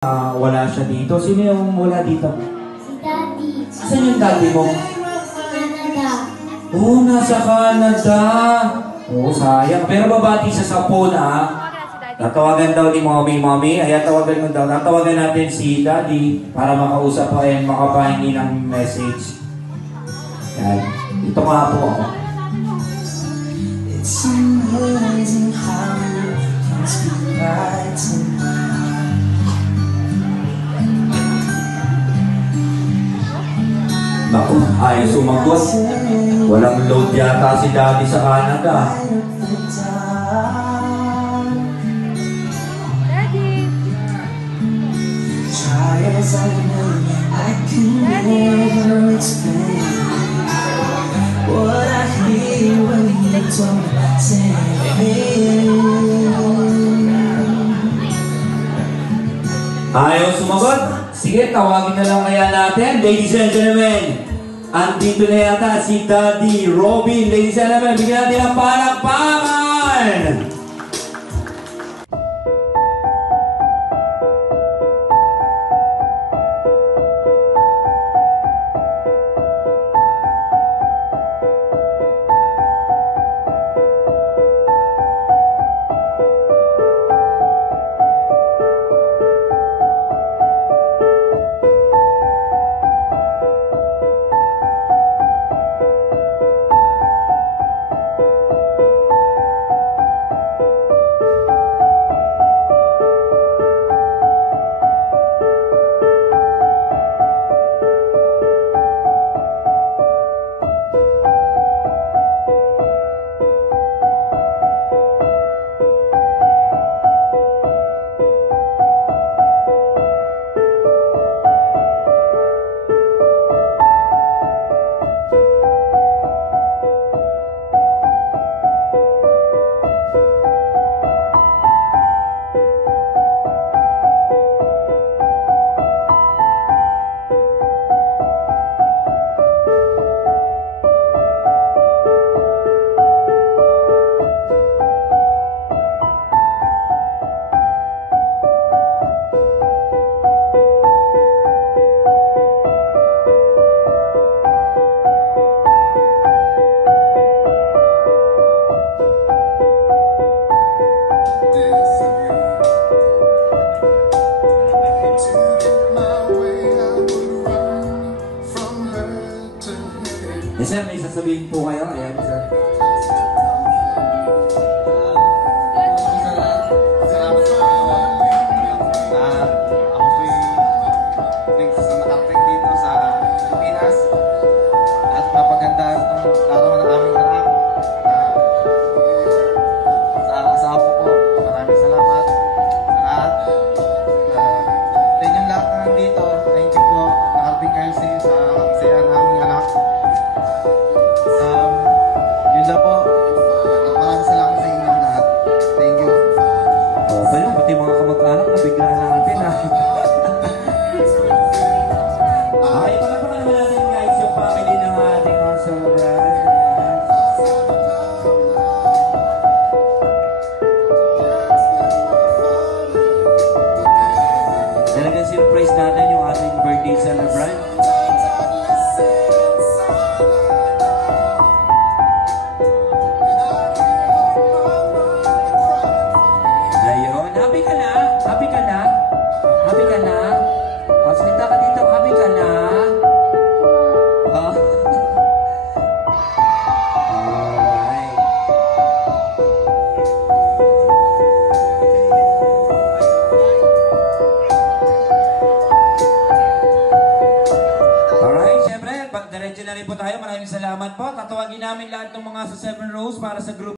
Wala siya dito. Sino yung wala dito? Si Daddy. Saan yung daddy mo? Canada. Oh, nasa Canada. Oh, sayang. Pero babati siya sa phone, ha? Tatawagan daw ni Mommy. Ayan, tawagan mo daw. Tatawagan natin si Daddy para makausap pa and makapahingi ng message. Yan. Ito nga po ako. It's amazing how you can speak right to my heart. Naku, ay sumagot. Walang load yata si Daddy sa Canada. Try as I will, I can never explain what I hear when you don't say it. Ayaw sumagot? Sige, tawagin na lang kaya natin. Ladies and gentlemen, andito na yata si Daddy Robin. Ladies and gentlemen, bigyan natin ang palakpakan! Sir, may sasabihin po kayo. Ayan, sir. Salamat po. Ako po'y nakarating dito sa Pilipinas at napaganda itong karoon ng aming anak. Sa asawa ko, maraming salamat sa lahat. Sa inyong lahat na nandito, thank you po. Nakarating kayo sa kasayaan ng aming anak. Yun lang po. Maraming salamat sa inyong lahat. Thank you. O, pala, pati mga kamag-anak na bigla natin, ha? Okay, pala naman natin, guys, yung family ng ating Council Brad. Talagang surprise natin yung ating birthday celebrant. Happy ka na? Happy ka na? Happy ka na? O, salita ka dito. Happy ka na? Oh. Alright. Alright, syempre, diretso na rin po tayo. Maraming salamat po. Tatawagin namin lahat ng mga sa 7 rows para sa group.